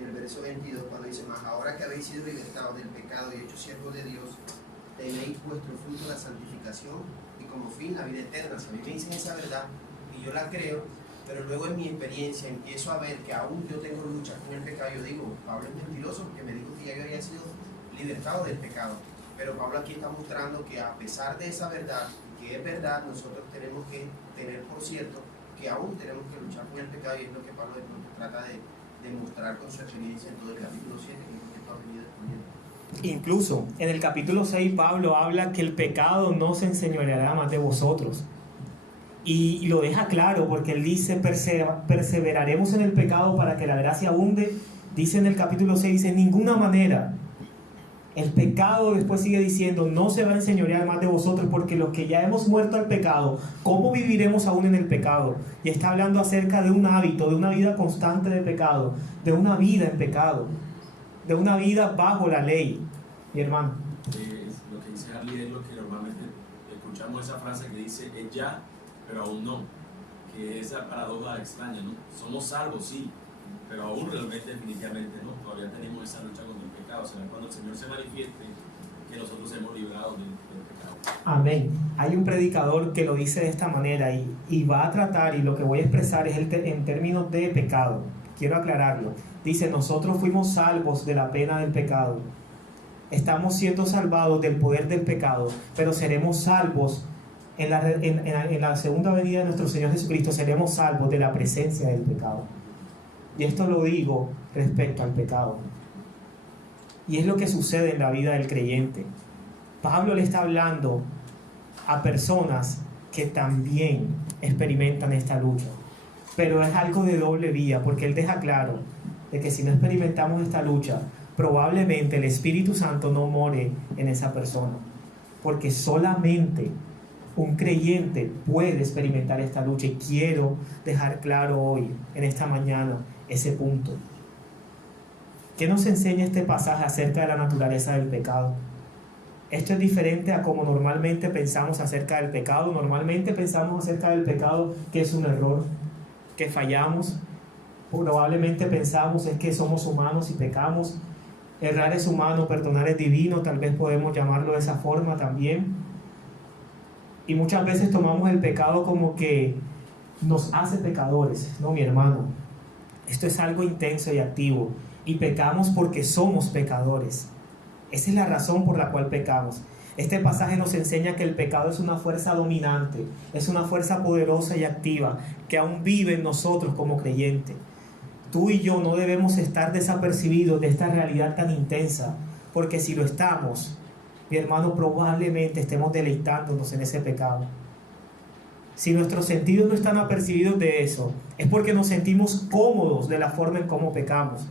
en el verso 22, cuando dice: mas ahora que habéis sido libertados del pecado y hechos siervos de Dios, tenéis vuestro fruto la santificación y como fin la vida eterna. Si a mí me dicen esa verdad y yo la creo, pero luego en mi experiencia empiezo a ver que aún yo tengo luchas con el pecado, yo digo: Pablo es mentiroso porque me dijo que ya yo había sido libertado del pecado. Pero Pablo aquí está mostrando que a pesar de esa verdad, que es verdad, nosotros tenemos que tener por cierto que aún tenemos que luchar con el pecado, y es lo que Pablo de pronto trata de demostrar con su experiencia en todo el capítulo 7 que es lo que está venido exponiendo. Incluso en el capítulo 6 Pablo habla que el pecado no se enseñoreará más de vosotros. Y lo deja claro porque él dice: perseveraremos en el pecado para que la gracia abunde. Dice en el capítulo 6, en ninguna manera. El pecado, después sigue diciendo, no se va a enseñorear más de vosotros, porque los que ya hemos muerto al pecado, ¿cómo viviremos aún en el pecado? Y está hablando acerca de un hábito, de una vida constante de pecado, de una vida en pecado, de una vida bajo la ley. Mi hermano. Lo que dice Harley es lo que normalmente escuchamos, esa frase que dice: es ya, pero aún no. Que esa paradoja extraña, ¿no? Somos salvos, sí, pero aún realmente, definitivamente no. Todavía tenemos esa lucha contra el pecado. O sea, cuando el Señor se manifieste, que nosotros hemos librado del pecado. Amén. Hay un predicador que lo dice de esta manera y va a tratar, y lo que voy a expresar es en términos de pecado. Quiero aclararlo. Dice: nosotros fuimos salvos de la pena del pecado. Estamos siendo salvados del poder del pecado, pero seremos salvos en la segunda venida de nuestro Señor Jesucristo. Seremos salvos de la presencia del pecado. Y esto lo digo respecto al pecado. Y es lo que sucede en la vida del creyente. Pablo le está hablando a personas que también experimentan esta lucha. Pero es algo de doble vía, porque él deja claro de que si no experimentamos esta lucha, probablemente el Espíritu Santo no more en esa persona. Porque solamente un creyente puede experimentar esta lucha. Y quiero dejar claro hoy, en esta mañana, ese punto. ¿Qué nos enseña este pasaje acerca de la naturaleza del pecado? Esto es diferente a como normalmente pensamos acerca del pecado. Normalmente pensamos acerca del pecado que es un error, que fallamos. Probablemente pensamos es que somos humanos y pecamos. Errar es humano, perdonar es divino, tal vez podemos llamarlo de esa forma también. Y muchas veces tomamos el pecado como que nos hace pecadores. No, mi hermano, esto es algo intenso y activo. Y pecamos porque somos pecadores. Esa es la razón por la cual pecamos. Este pasaje nos enseña que el pecado es una fuerza dominante, es una fuerza poderosa y activa que aún vive en nosotros como creyentes. Tú y yo no debemos estar desapercibidos de esta realidad tan intensa, porque si lo estamos, mi hermano, probablemente estemos deleitándonos en ese pecado. Si nuestros sentidos no están apercibidos de eso, es porque nos sentimos cómodos de la forma en cómo pecamos.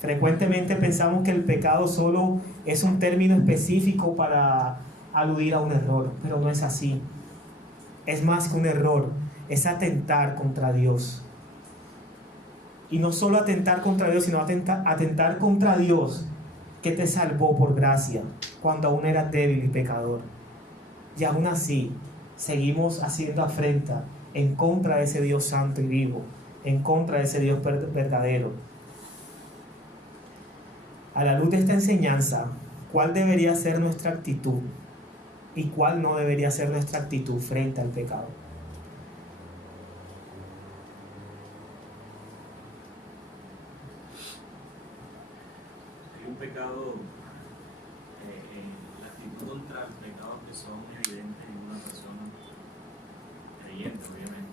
Frecuentemente pensamos que el pecado solo es un término específico para aludir a un error, pero no es así. Es más que un error, es atentar contra Dios. Y no solo atentar contra Dios, sino atentar contra Dios que te salvó por gracia cuando aún eras débil y pecador. Y aún así, seguimos haciendo afrenta en contra de ese Dios santo y vivo, en contra de ese Dios verdadero. A la luz de esta enseñanza, ¿cuál debería ser nuestra actitud y cuál no debería ser nuestra actitud frente al pecado? Hay un pecado, la actitud contra los pecados que son evidentes en una persona creyente, obviamente.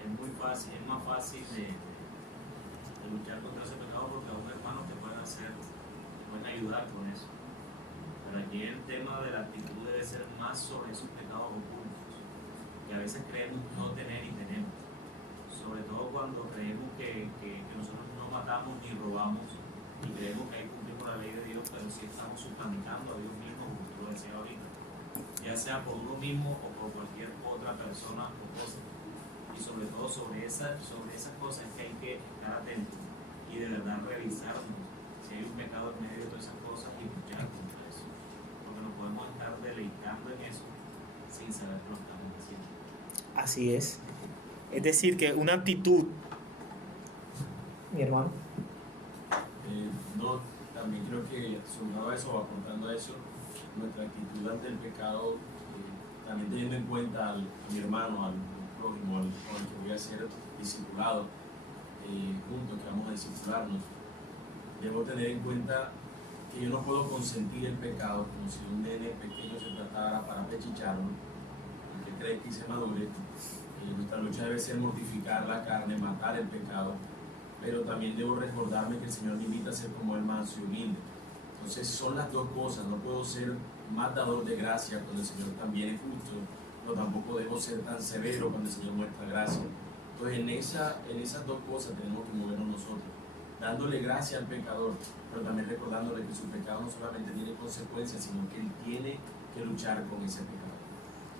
Es más fácil de luchar contra ese pecado porque a un hermano te pueden ayudar con eso. Pero aquí el tema de la actitud debe ser más sobre esos pecados ocultos, que a veces creemos no tener y tenemos. Sobre todo cuando creemos que nosotros no matamos ni robamos y creemos que hay que cumplir con la ley de Dios, pero sí estamos suplantando a Dios mismo, como tú lo decías ahorita, ya sea por uno mismo o por cualquier otra persona o cosa. Y sobre todo sobre esas cosas que hay que estar atentos y de verdad revisarnos si hay un pecado en medio de todas esas cosas y luchar contra eso, porque no podemos estar deleitando en eso sin saber que lo estamos haciendo. Así es. Es decir, que una actitud, mi hermano. No, también creo que sumado a eso o aportando a eso, nuestra actitud ante el pecado, también teniendo en cuenta a mi hermano, al prójimo, al que voy a ser discipulado, juntos que vamos a discipularnos, debo tener en cuenta que yo no puedo consentir el pecado como si un nene pequeño se tratara para pechicharlo, porque cree que se madure. Nuestra lucha debe ser mortificar la carne, matar el pecado, pero también debo recordarme que el Señor me invita a ser como Él, manso y humilde. Entonces son las dos cosas. No puedo ser más dador de gracia cuando el Señor también es justo, pero tampoco debo ser tan severo cuando el Señor muestra gracia. Entonces en esas dos cosas tenemos que movernos nosotros, dándole gracia al pecador, pero también recordándole que su pecado no solamente tiene consecuencias, sino que Él tiene que luchar con ese pecado.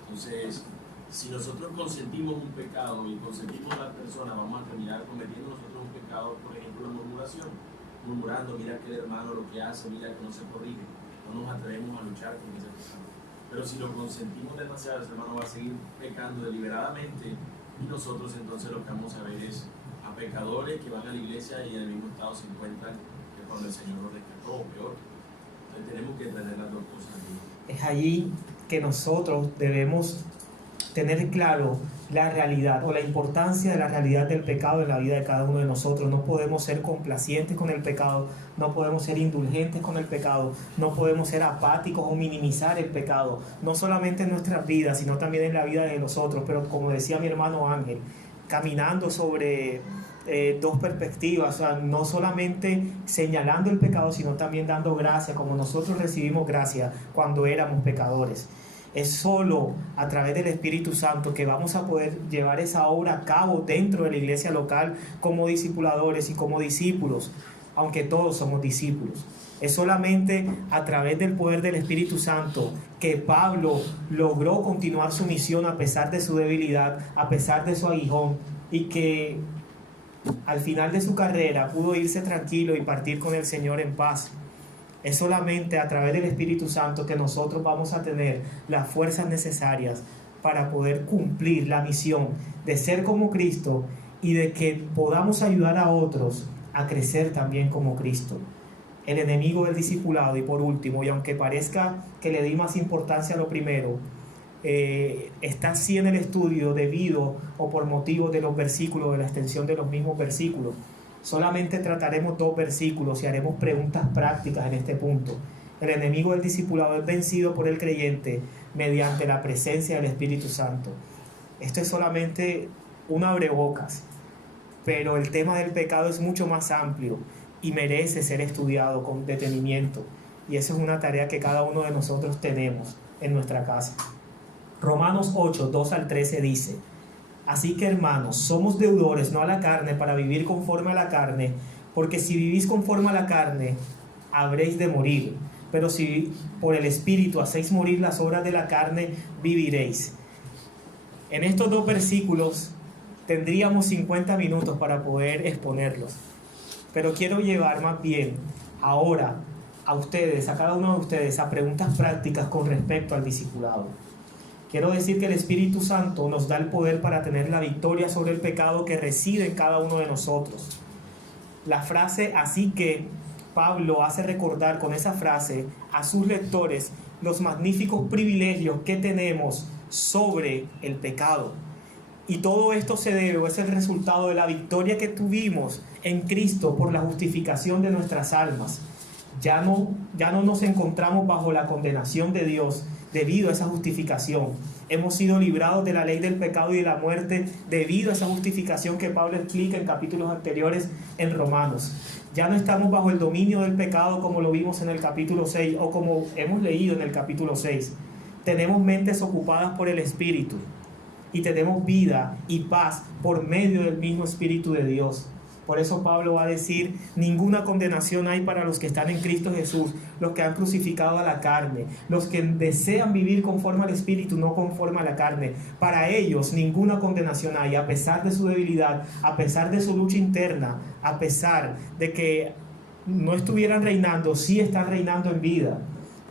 Entonces, si nosotros consentimos un pecado y consentimos a la persona, vamos a terminar cometiendo nosotros un pecado, por ejemplo, la murmuración, murmurando, mira que el hermano lo que hace, mira que no se corrige, no nos atrevemos a luchar con ese pecado. Pero si lo consentimos demasiado, ese hermano va a seguir pecando deliberadamente y nosotros entonces lo que vamos a ver es a pecadores que van a la iglesia y en el mismo estado se encuentran que cuando el Señor los rescató, o peor. Entonces tenemos que tener las dos cosas allí. Es allí que nosotros debemos tener claro la realidad o la importancia de la realidad del pecado en la vida de cada uno de nosotros. No podemos ser complacientes con el pecado, no podemos ser indulgentes con el pecado, no podemos ser apáticos o minimizar el pecado, no solamente en nuestras vidas, sino también en la vida de los otros. Pero como decía mi hermano Ángel, caminando sobre dos perspectivas, o sea, no solamente señalando el pecado, sino también dando gracia, como nosotros recibimos gracia cuando éramos pecadores. Es solo a través del Espíritu Santo que vamos a poder llevar esa obra a cabo dentro de la iglesia local como discipuladores y como discípulos, aunque todos somos discípulos. Es solamente a través del poder del Espíritu Santo que Pablo logró continuar su misión a pesar de su debilidad, a pesar de su aguijón, y que al final de su carrera pudo irse tranquilo y partir con el Señor en paz. Es solamente a través del Espíritu Santo que nosotros vamos a tener las fuerzas necesarias para poder cumplir la misión de ser como Cristo y de que podamos ayudar a otros a crecer también como Cristo. El enemigo del discipulado, y por último, y aunque parezca que le di más importancia a lo primero, está así en el estudio debido o por motivo de los versículos, de la extensión de los mismos versículos. Solamente trataremos 2 versículos y haremos preguntas prácticas en este punto. El enemigo del discipulado es vencido por el creyente mediante la presencia del Espíritu Santo. Esto es solamente un abrebocas. pero el tema del pecado es mucho más amplio y merece ser estudiado con detenimiento. Y esa es una tarea que cada uno de nosotros tenemos en nuestra casa. Romanos 8, 2 al 13 dice: así que, hermanos, somos deudores no a la carne para vivir conforme a la carne, porque si vivís conforme a la carne, habréis de morir. Pero si por el Espíritu hacéis morir las obras de la carne, viviréis. En estos dos versículos tendríamos 50 minutos para poder exponerlos, pero quiero llevar más bien ahora a ustedes, a cada uno de ustedes, a preguntas prácticas con respecto al discipulado. Quiero decir que el Espíritu Santo nos da el poder para tener la victoria sobre el pecado que reside en cada uno de nosotros. La frase "así que", Pablo hace recordar con esa frase a sus lectores los magníficos privilegios que tenemos sobre el pecado. Y todo esto se debe, o es el resultado de la victoria que tuvimos en Cristo por la justificación de nuestras almas. Ya no nos encontramos bajo la condenación de Dios debido a esa justificación. Hemos sido librados de la ley del pecado y de la muerte debido a esa justificación que Pablo explica en capítulos anteriores en Romanos. Ya no estamos bajo el dominio del pecado como lo vimos en el capítulo 6 o como hemos leído en el capítulo 6. Tenemos mentes ocupadas por el Espíritu y tenemos vida y paz por medio del mismo Espíritu de Dios. Por eso Pablo va a decir: ninguna condenación hay para los que están en Cristo Jesús, los que han crucificado a la carne, los que desean vivir conforme al Espíritu, no conforme a la carne. Para ellos ninguna condenación hay, a pesar de su debilidad, a pesar de su lucha interna, a pesar de que no estuvieran reinando, sí están reinando en vida,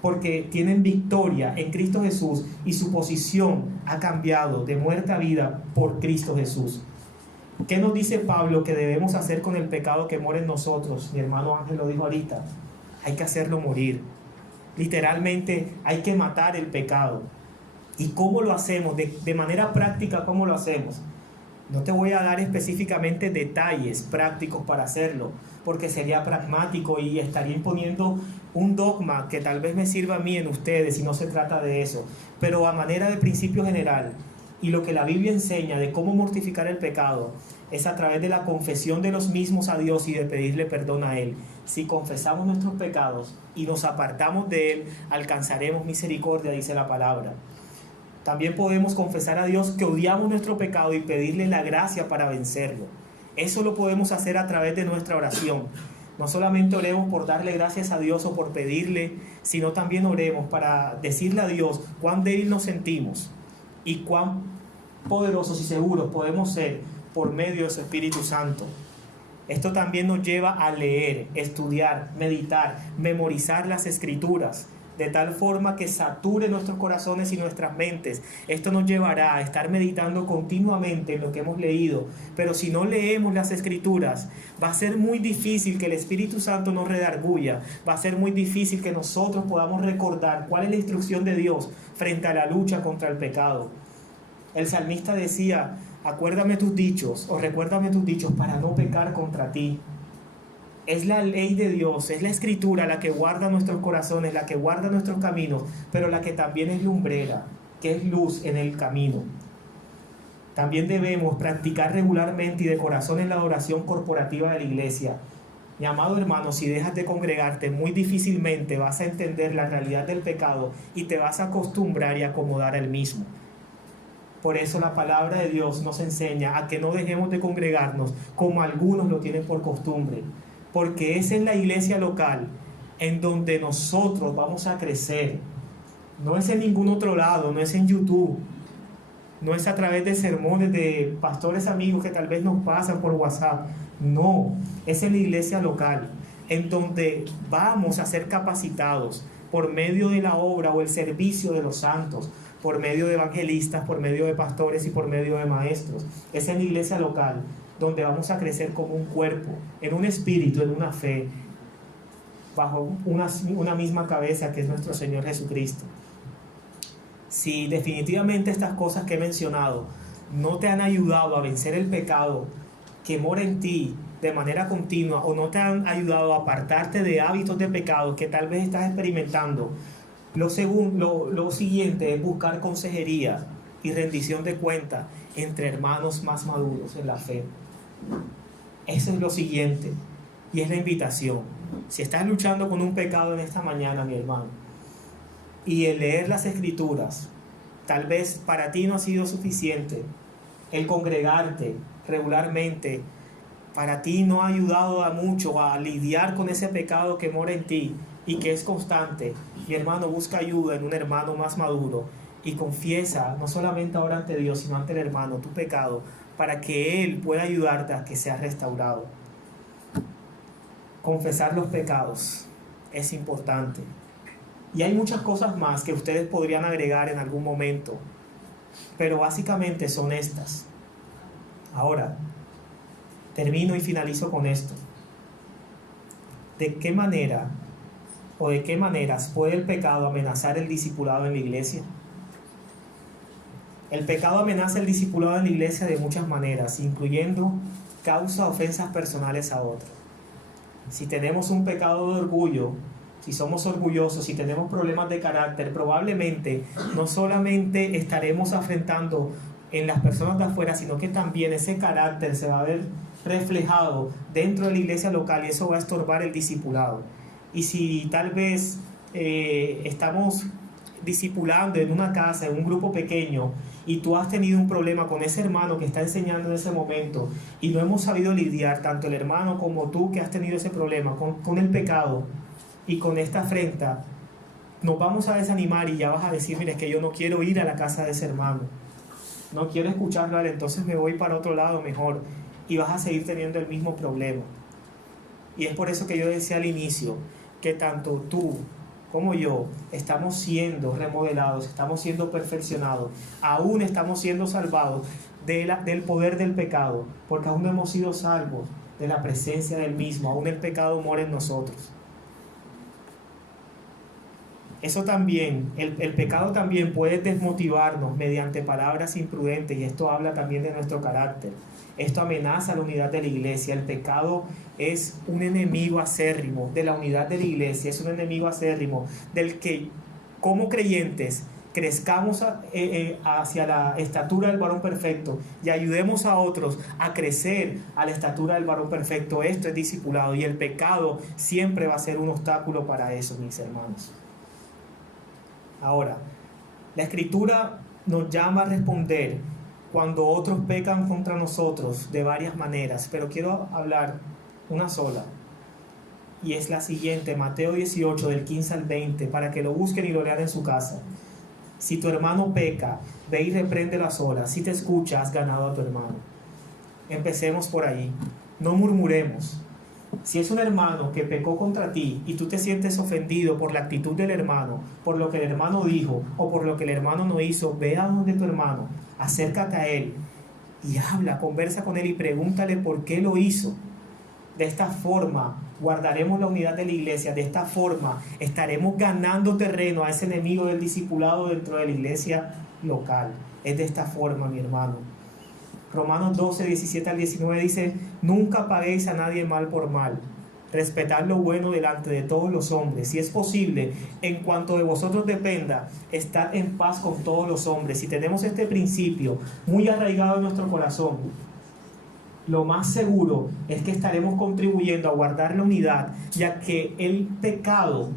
porque tienen victoria en Cristo Jesús y su posición ha cambiado de muerte a vida por Cristo Jesús. ¿Qué nos dice Pablo que debemos hacer con el pecado que mora en nosotros? Mi hermano Ángel lo dijo ahorita: hay que hacerlo morir. Literalmente hay que matar el pecado. ¿Y cómo lo hacemos? De manera práctica, ¿cómo lo hacemos? No te voy a dar específicamente detalles prácticos para hacerlo, porque sería pragmático y estaría imponiendo un dogma que tal vez me sirva a mí en ustedes, y no se trata de eso. Pero a manera de principio general, y lo que la Biblia enseña de cómo mortificar el pecado, es a través de la confesión de los mismos a Dios y de pedirle perdón a Él. Si confesamos nuestros pecados y nos apartamos de Él, alcanzaremos misericordia, dice la palabra. También podemos confesar a Dios que odiamos nuestro pecado y pedirle la gracia para vencerlo. Eso lo podemos hacer a través de nuestra oración. No solamente oremos por darle gracias a Dios o por pedirle, sino también oremos para decirle a Dios cuán débil nos sentimos y cuán poderosos y seguros podemos ser por medio de su Espíritu Santo. Esto también nos lleva a leer, estudiar, meditar, memorizar las Escrituras, de tal forma que sature nuestros corazones y nuestras mentes. Esto nos llevará a estar meditando continuamente en lo que hemos leído. Pero si no leemos las Escrituras, va a ser muy difícil que el Espíritu Santo nos redarguya. Va a ser muy difícil que nosotros podamos recordar cuál es la instrucción de Dios frente a la lucha contra el pecado. El salmista decía: acuérdame tus dichos, o recuérdame tus dichos para no pecar contra ti. Es la ley de Dios, es la Escritura la que guarda nuestros corazones, la que guarda nuestros caminos, pero la que también es lumbrera, que es luz en el camino. También debemos practicar regularmente y de corazón en la adoración corporativa de la iglesia. Mi amado hermano, si dejas de congregarte, muy difícilmente vas a entender la realidad del pecado y te vas a acostumbrar y acomodar al mismo. Por eso la palabra de Dios nos enseña a que no dejemos de congregarnos como algunos lo tienen por costumbre, porque es en la iglesia local en donde nosotros vamos a crecer. No es en ningún otro lado, no es en YouTube, no es a través de sermones de pastores amigos que tal vez nos pasan por WhatsApp. No, es en la iglesia local, en donde vamos a ser capacitados por medio de la obra o el servicio de los santos, por medio de evangelistas, por medio de pastores y por medio de maestros. Es en la iglesia local donde vamos a crecer como un cuerpo, en un espíritu, en una fe, bajo una misma cabeza que es nuestro Señor Jesucristo. Si definitivamente estas cosas que he mencionado no te han ayudado a vencer el pecado que mora en ti de manera continua, o no te han ayudado a apartarte de hábitos de pecado que tal vez estás experimentando, lo siguiente es buscar consejería y rendición de cuentas entre hermanos más maduros en la fe. Eso es lo siguiente, y es la invitación. Si estás luchando con un pecado en esta mañana, mi hermano, y el leer las Escrituras, tal vez para ti no ha sido suficiente, el congregarte regularmente, para ti no ha ayudado a mucho a lidiar con ese pecado que mora en ti y que es constante, mi hermano, busca ayuda en un hermano más maduro y confiesa, no solamente ahora ante Dios, sino ante el hermano, tu pecado, para que Él pueda ayudarte a que seas restaurado. Confesar los pecados es importante. Y hay muchas cosas más que ustedes podrían agregar en algún momento, pero básicamente son estas. Ahora, termino y finalizo con esto. ¿De qué manera o de qué maneras puede el pecado amenazar el discipulado en la iglesia? El pecado amenaza el discipulado en la iglesia de muchas maneras, incluyendo causa ofensas personales a otros. Si tenemos un pecado de orgullo, si somos orgullosos, si tenemos problemas de carácter, probablemente no solamente estaremos afrentando en las personas de afuera, sino que también ese carácter se va a ver reflejado dentro de la iglesia local y eso va a estorbar el discipulado. Y si tal vez estamos discipulando en una casa, en un grupo pequeño, y tú has tenido un problema con ese hermano que está enseñando en ese momento y no hemos sabido lidiar, tanto el hermano como tú que has tenido ese problema con el pecado y con esta afrenta, nos vamos a desanimar y ya vas a decir, mira, es que yo no quiero ir a la casa de ese hermano, no quiero escucharlo a él, entonces me voy para otro lado mejor, y vas a seguir teniendo el mismo problema. Y es por eso que yo decía al inicio que tanto tú como yo estamos siendo remodelados, estamos siendo perfeccionados, aún estamos siendo salvados del poder del pecado, porque aún no hemos sido salvos de la presencia del mismo, aún el pecado mora en nosotros. Eso también, el pecado también puede desmotivarnos mediante palabras imprudentes, y esto habla también de nuestro carácter. Esto amenaza la unidad de la iglesia. El pecado es un enemigo acérrimo de la unidad de la iglesia, es un enemigo acérrimo del que como creyentes crezcamos hacia la estatura del varón perfecto y ayudemos a otros a crecer a la estatura del varón perfecto. Esto es discipulado y el pecado siempre va a ser un obstáculo para eso, mis hermanos. Ahora, la Escritura nos llama a responder cuando otros pecan contra nosotros de varias maneras, pero quiero hablar una sola, y es la siguiente, Mateo 18, del 15 al 20, para que lo busquen y lo lean en su casa. Si tu hermano peca, ve y repréndelo a solas. Si te escucha, has ganado a tu hermano. Empecemos por ahí. No murmuremos. Si es un hermano que pecó contra ti y tú te sientes ofendido por la actitud del hermano, por lo que el hermano dijo o por lo que el hermano no hizo, ve a donde tu hermano, acércate a él y habla, conversa con él y pregúntale por qué lo hizo. De esta forma guardaremos la unidad de la iglesia, de esta forma estaremos ganando terreno a ese enemigo del discipulado dentro de la iglesia local. Es de esta forma, mi hermano. Romanos 12, 17 al 19 dice: nunca paguéis a nadie mal por mal, respetad lo bueno delante de todos los hombres, si es posible, en cuanto de vosotros dependa, estad en paz con todos los hombres. Si tenemos este principio muy arraigado en nuestro corazón, lo más seguro es que estaremos contribuyendo a guardar la unidad, ya que el pecado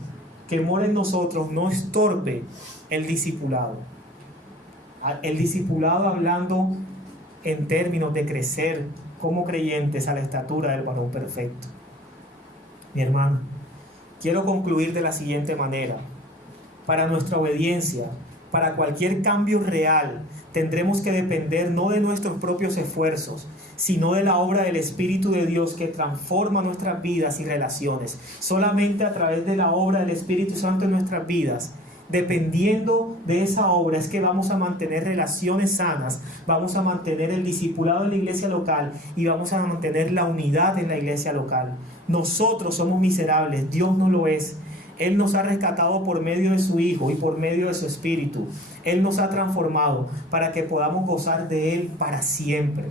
que mora en nosotros no estorbe el discipulado. El discipulado hablando en términos de crecer como creyentes a la estatura del varón perfecto. Mi hermano, quiero concluir de la siguiente manera. Para nuestra obediencia, para cualquier cambio real, tendremos que depender no de nuestros propios esfuerzos, sino de la obra del Espíritu de Dios que transforma nuestras vidas y relaciones. Solamente a través de la obra del Espíritu Santo en nuestras vidas, dependiendo de esa obra, es que vamos a mantener relaciones sanas, vamos a mantener el discipulado en la iglesia local y vamos a mantener la unidad en la iglesia local. Nosotros somos miserables, Dios no lo es. Él nos ha rescatado por medio de su Hijo y por medio de su Espíritu. Él nos ha transformado para que podamos gozar de Él para siempre.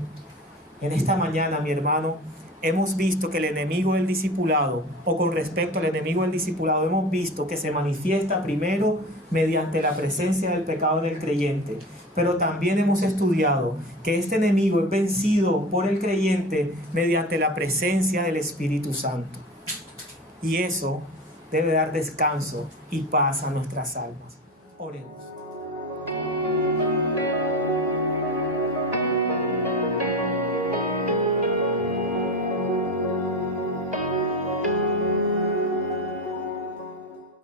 En esta mañana, mi hermano, hemos visto que el enemigo del discipulado, o con respecto al enemigo del discipulado, hemos visto que se manifiesta primero mediante la presencia del pecado en el creyente, pero también hemos estudiado que este enemigo es vencido por el creyente mediante la presencia del Espíritu Santo. Y eso debe dar descanso y paz a nuestras almas. Oremos.